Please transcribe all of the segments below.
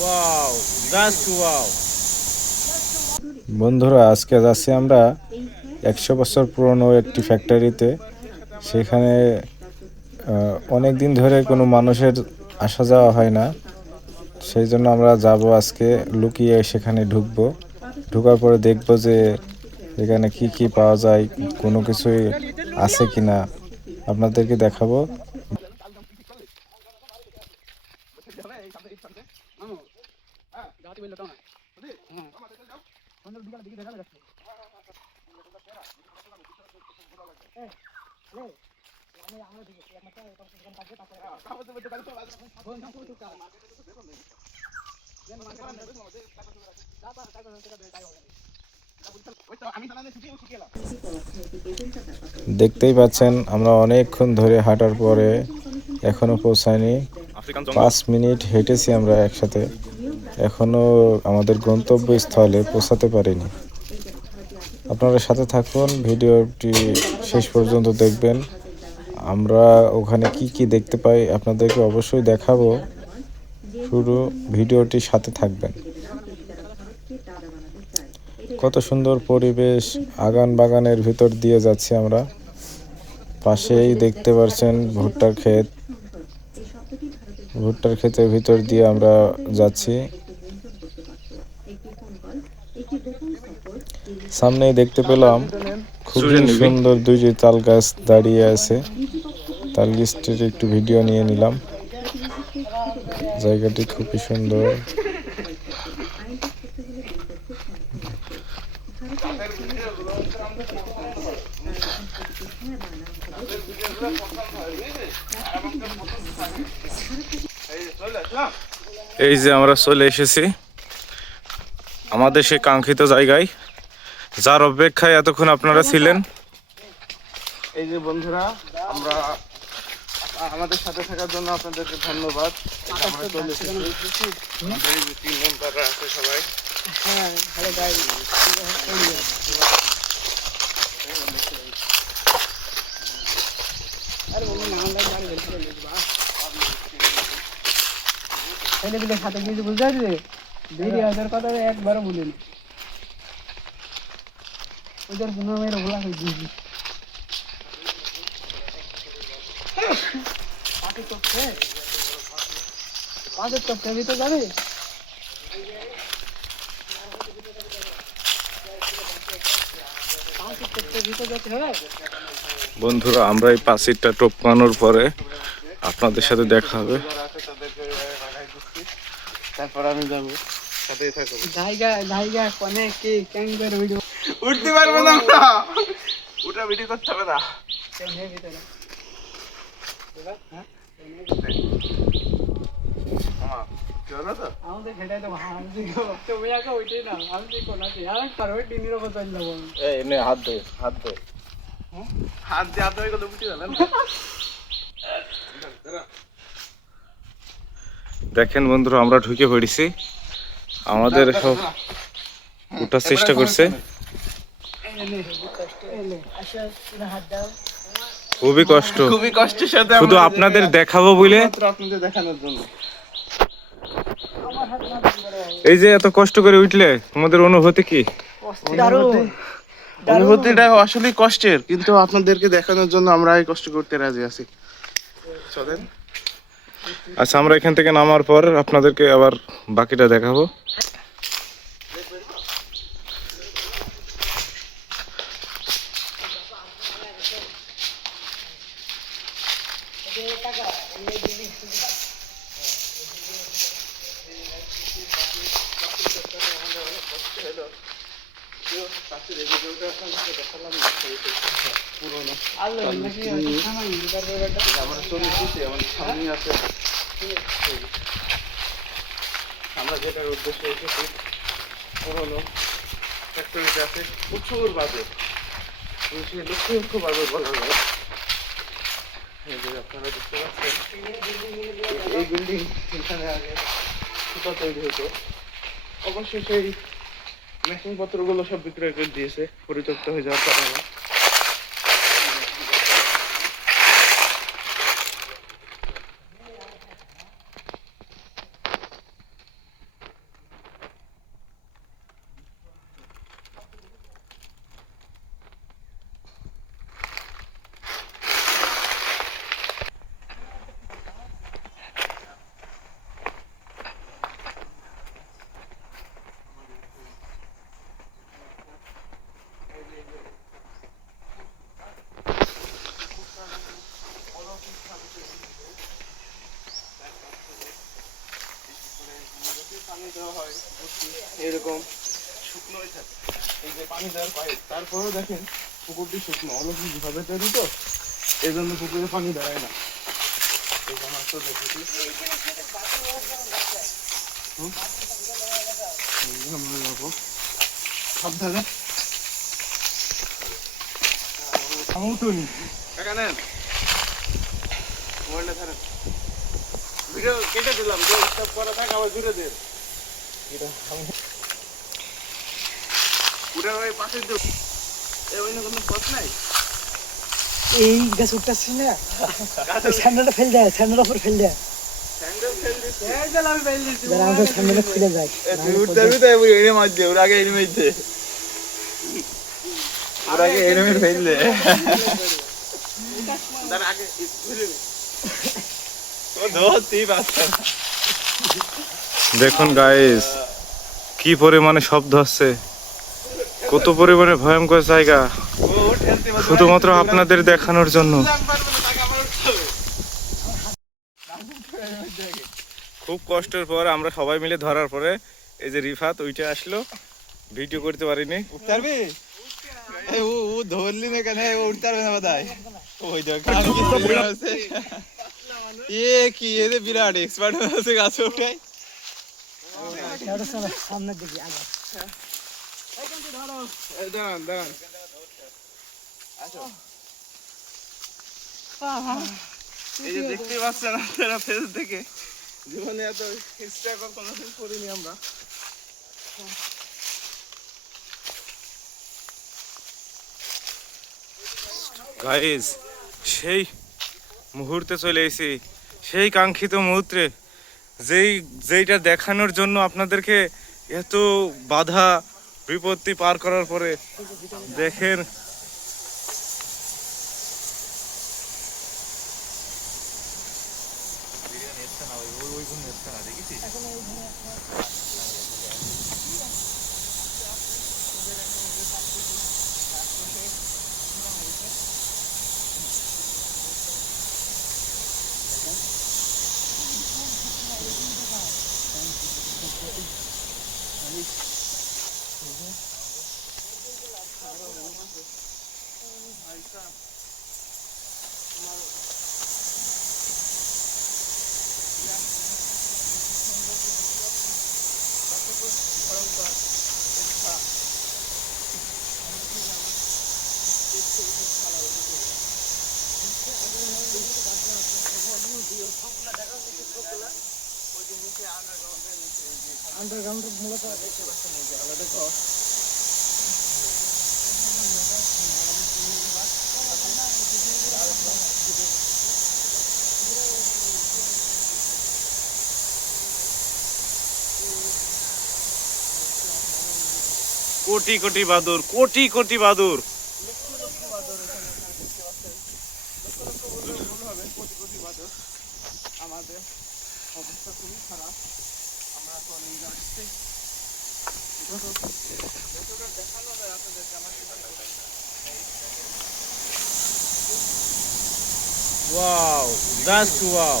Wow, just wow. বন্ধুরা, আজকে যাচ্ছি আমরা 100 বছর পুরনো একটি ফ্যাক্টরিতে। সেখানে অনেক দিন ধরে কোনো মানুষের আসা যাওয়া হয় না, সেই জন্য আমরা যাব আজকে। লুকিয়ে সেখানে ঢুকবো, ঢোকার পরে দেখব যে এখানে কি কি পাওয়া যায়, কোনো কিছুই আছে কি না আপনাদেরকে দেখাবো। দেখতেই পাচ্ছেন, আমরা অনেকক্ষণ ধরে হাঁটার পরে এখনো পৌঁছায়নি। 5 মিনিট হেঁটেছি আমরা একসাথে, এখনো আমাদের গন্তব্যস্থলে পৌঁছাতে পারিনি। আপনারা সাথে থাকুন, ভিডিওটি শেষ পর্যন্ত দেখবেন। আমরা ওখানে কি কি দেখতে পাই আপনাদেরকে অবশ্যই দেখাবো, শুরু ভিডিওটির সাথে থাকবেন। কত সুন্দর পরিবেশ, আগান বাগানের ভিতর দিয়ে যাচ্ছি আমরা। পাশেই দেখতে পাচ্ছেন ভুট্টার ক্ষেত, ভুট্টার ক্ষেতের ভিতর দিয়ে আমরা যাচ্ছি। সামনেই দেখতে পেলাম খুবই সুন্দর দুইটি তাল গাছ দাঁড়িয়ে আছে। তাল গাছটির একটু ভিডিও নিয়ে নিলাম। জায়গাটি খুবই সুন্দর। এই যে আমরা চলে এসেছি আমাদের সেই কাঙ্ক্ষিত জায়গায়, যার অপেক্ষায় এতক্ষণ আপনারা ছিলেন। এই যে বন্ধুরা, আমরা আমাদের সাথে থাকার জন্য আপনাদেরকে ধন্যবাদ। আমরা চলে এসেছি, আমাদের এই যে টিম মেম্বাররা আছে সবাই। সাথে কিছু বুঝতে পারছি, দেরি হাজার কথা একবারও বলিনি। ওদের কোনো মেয়ের ভোলা করে দিয়েছি। পাঁচের টপকে ভিতরে যাবে। বন্ধুরা, আমরা এই পাঁচিরটা টপকানোর পরে আপনাদের সাথে দেখা হবে। তারপর আমি যাবো, সাথেই থাকবো। জায়গা জায়গা কোনে কি ক্যাঙ্গার ভিডিও উঠতে পারবো না আমরা, ওটা ভিডিও করতে হবে না। ভিতরে আমাদের সেটাই তো ভাবছি, তুমি আগে ওইটাই না আমি কোন আছে আর পারবে টিনির ওপর চলে যাবো। এমনি হাত ধরে হাত ধরে হাত দিয়ে হাত ধরে গেলে উঠে যাবেন। দেখেন বন্ধুরা, আমরা ঢুকে পড়েছি। আমাদের সব উঠার চেষ্টা করছে, খুবই কষ্ট, খুবই কষ্টের সাথে শুধু আপনাদের দেখাবো বলে। আপনাদের দেখানোর জন্য এই যে এত কষ্ট করে উঠলে তোমাদের অনুভূতি কি? অনুভূতিটা আসলে কষ্টের, কিন্তু আপনাদেরকে দেখানোর জন্য আমরা এই কষ্ট করতে রাজি আছি। চলেন। আচ্ছা, আমরা এখান থেকে নামার পর আপনাদেরকে আবার বাকিটা দেখাবো। আমরা যেটার উদ্দেশ্যে এসেছি পুরোনো ফ্যাক্টরিতে আছে প্রচুর বাজেট, লক্ষ লক্ষ বাজেট বলা যায়। এই যে আপনারা দেখতে পাচ্ছেন এই বিল্ডিং, এখানে আগে সুতা তৈরি হতো। অবশ্যই সেই মেশিন পত্রগুলো সব বিক্রয় করে দিয়েছে পরিত্যক্ত হয়ে যাওয়ার কারণে। দেওয়া হয় এরকম শুকনোই থাকে, এই যে পানি দেওয়ার পাইপ। তারপরেও দেখেন পুকুরটি শুকনো, অলৌকিক ভাবে তৈরি তো, এই জন্য পুকুরে পানি দাঁড়ায় না। এই যে মাছ তো দেখেছি। আমরা যাবো সাবধানে। কাকা নেন মোবাইলটা ধরেন, ভিডিও কেটে দিলাম, যে স্টপ করা থাকে আবার ঘুরে দেন। পুরা ওই পাশের যে অন্য কোনো পথ নাই। এই গাছ উঠতেছিস না, স্যান্ডেলটা ফেল দেয়, স্যান্ডেল উপর ফেল দেয়, স্যান্ডেল ফেল দিচ্ছি। আমি ফেল দিচ্ছি, আমাদের স্যান্ডেলটা খুলে যায়। তুই উঠতে পারবি তো? এনে মাছ দিয়ে ওর আগে এনে মাছ দে, ওর আগে এনে মেরে ফেল দে। তার আগে ঘুরে নে। ও ধরতেই পারছে না। দেখুন গাইস, কি পরিমাণে শব্দ হচ্ছে, কত পরিমাণে ভয়ঙ্কর জায়গা, শুধুমাত্র আপনাদের দেখানোর জন্য। খুব কষ্টের পর আমরা সবাই মিলে ধরার পরে এই যে রিফাত ওইটা আসলো, ভিডিও করতে পারিনি। উঠতে পারবি? ও ধরলি না কেন? ও উঠতে পারবে না বোধহয়। ওই দেখ এ কি এদের বিরাট এক্সপার্ট হয়েছে গাছে ওঠে। সামনের দিকে আগে দাঁড়ান দাঁড়ান, আসো। এই যে দেখতেই পাচ্ছেন আপনারা ফেস থেকে, জীবনে এত স্ট্রাগল কোনোদিন করিনি আমরা। গাইস, সেই মুহূর্তে চলে এসেছি, সেই কাঙ্ক্ষিত মুহূর্তে, যেইটা দেখানোর জন্য আপনাদেরকে এত বাধা বিপত্তি পার করার পরে দেখেন আন্ডারগ্রাউন্ডের মূলত কোটি কোটি বাদুর, কোটি কোটি বাদুর। আমাদের অবস্থা খুবই খারাপ। আমরা এখন এই আসছি, যতটা দেখানো যায় আপনাদেরকে আমার ওয়াও, জাস্ট ওয়াও।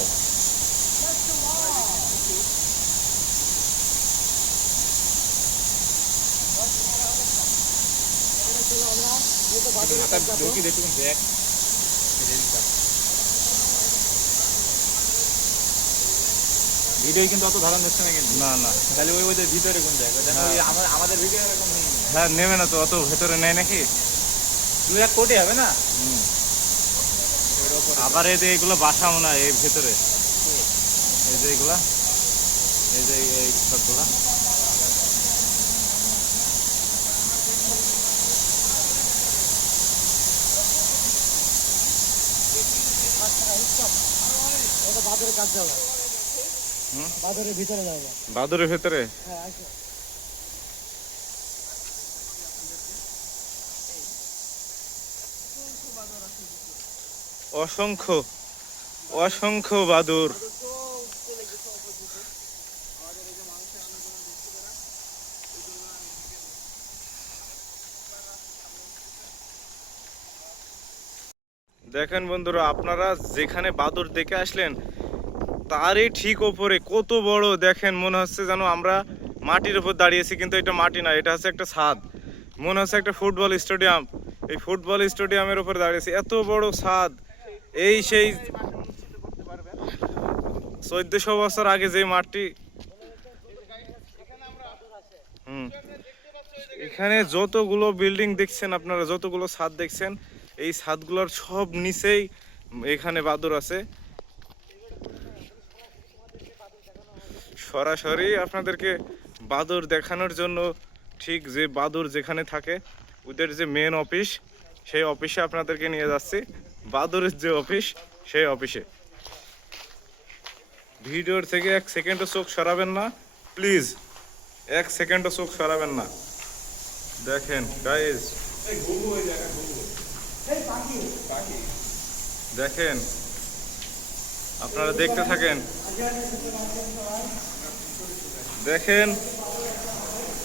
ভিডিও কিন্তু অত ধারণ হচ্ছে না কিন্তু। না না, তাহলে ওই ওদের ভিতরে কোন জায়গা দেখো, ওই আমাদের ভিডিও এরকম নেই। হ্যাঁ নেবে না তো, অত ভেতরে নেয় নাকি? 2-1 কোটি হবে না? আবার এই যে এগুলো বাসা মনে হয় এই ভেতরে, এই যে এগুলা, এই যে এই সবগুলা। এটা বাদরের কাজ যাবে, বাদরের ভিতরে যাবে। বাদুরের ভেতরে হ্যাঁ আছে। অসংখ্য অসংখ্য বাদুর। দেখেন বন্ধুরা, আপনারা যেখানে বাদুর দেখে আসলেন তারই ঠিক ওপরে কত বড়, দেখেন মনে হচ্ছে যেন আমরা মাটির উপর দাঁড়িয়েছি, কিন্তু এটা মাটি না, এটা হচ্ছে একটা ছাদ। মনে হচ্ছে একটা ফুটবল স্টেডিয়াম। এই ফুটবল স্টেডিয়ামের উপর দাঁড়িয়েছি, এত বড় ছাদ। এই সেই 1400 বছর আগে যে মাটি। এখানে যতগুলো বিল্ডিং দেখছেন আপনারা, যতগুলো ছাদ দেখছেন, এই ছাদগুলোর সব নিচেই এখানে বাদুর আছে। সরাসরি আপনাদেরকে বাদুর দেখানোর জন্য, ঠিক যে বাদুর যেখানে থাকে ওদের যে মেন অফিস, সেই অফিসে আপনাদেরকে নিয়ে যাচ্ছি। বাদুরের যে অফিস, সেই অফিসে। ভিডিওর থেকে 1 সেকেন্ডও চোখ সরাবেন না প্লিজ, 1 সেকেন্ডও চোখ সরাবেন না। দেখেন গাইস, দেখেন, আপনারা দেখতে থাকেন। দেখেন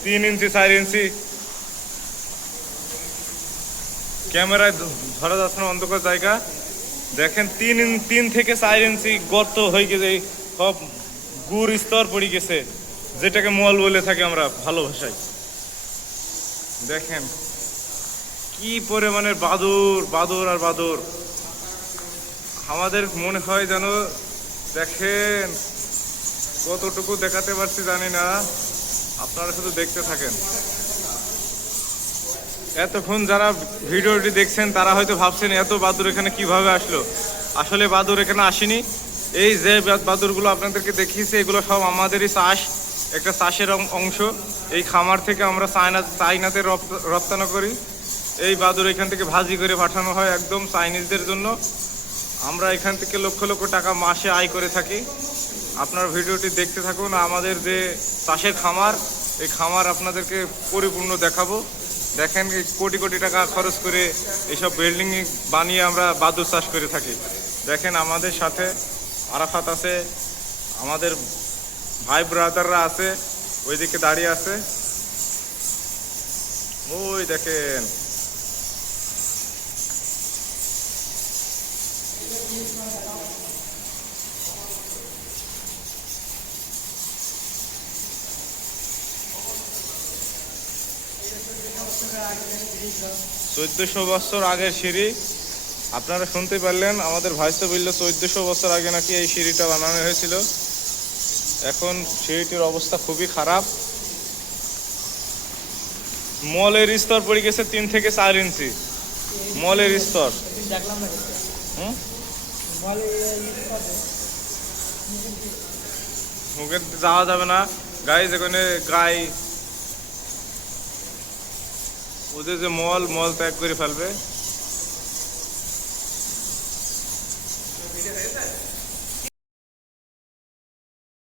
3 ইঞ্চি 4 ইঞ্চি, ক্যামেরায় ধরা যাচ্ছে না, অন্ধকার জায়গা। দেখেন 3 থেকে 4 ইঞ্চি গর্ত হয়ে গেছে, সব গুড় স্তর পড়ে গেছে, যেটাকে মল বলে থাকি আমরা ভালো ভাষায়। দেখেন কি পরিমাণের বাদুর, বাদুর আর বাদুর। আমাদের মনে হয় যেন, দেখেন কতটুকু দেখাতে পারছি জানি না, আপনারা শুধু দেখতে থাকেন। এতক্ষণ যারা ভিডিওটি দেখছেন তারা হয়তো ভাবছেন এত বাদুর এখানে কিভাবে আসলো। আসলে বাদুর এখানে আসেনি। এই যে বাদুরগুলো আপনাদেরকে দেখিয়েছি, এগুলো সব আমাদেরই চাষ, একটা চাষের অংশ। এই খামার থেকে আমরা চাইনাতে রপ্তানি করি। এই বাদুর এখান থেকে ভাজি করে পাঠানো হয় একদম চাইনিজদের জন্য। আমরা এখান থেকে লক্ষ লক্ষ টাকা মাসে আয় করে থাকি। আপনার ভিডিওটি দেখতে থাকুন। আমাদের যে চাষের খামার, এই খামার আপনাদেরকে পরিপূর্ণ দেখাবো। দেখেন কোটি কোটি টাকা খরচ করে এইসব বিল্ডিং বানিয়ে আমরা বাদুর চাষ করে থাকি। দেখেন আমাদের সাথে আরাফাত আছে, আমাদের ভাই ব্রাদাররা আছে, ওইদিকে দাঁড়িয়ে আছে, ওই দেখেন। চোদ্দশো বছর আগের সিঁড়ি, আপনারা শুনতে পারলেন। আমাদের ভাই তো বললো 1400 বছর আগে নাকি এই সিঁড়িটা বানানো হয়েছিল। এখন সিঁড়িটির অবস্থা খুবই খারাপ। মলের স্তর পড়ে গেছে 3 থেকে 4 ইঞ্চি, মলের স্তর। মুখে যাওয়া যাবে না গাইজ, এখানে গাই ওদের যে মল ত্যাগ করে ফেলবে।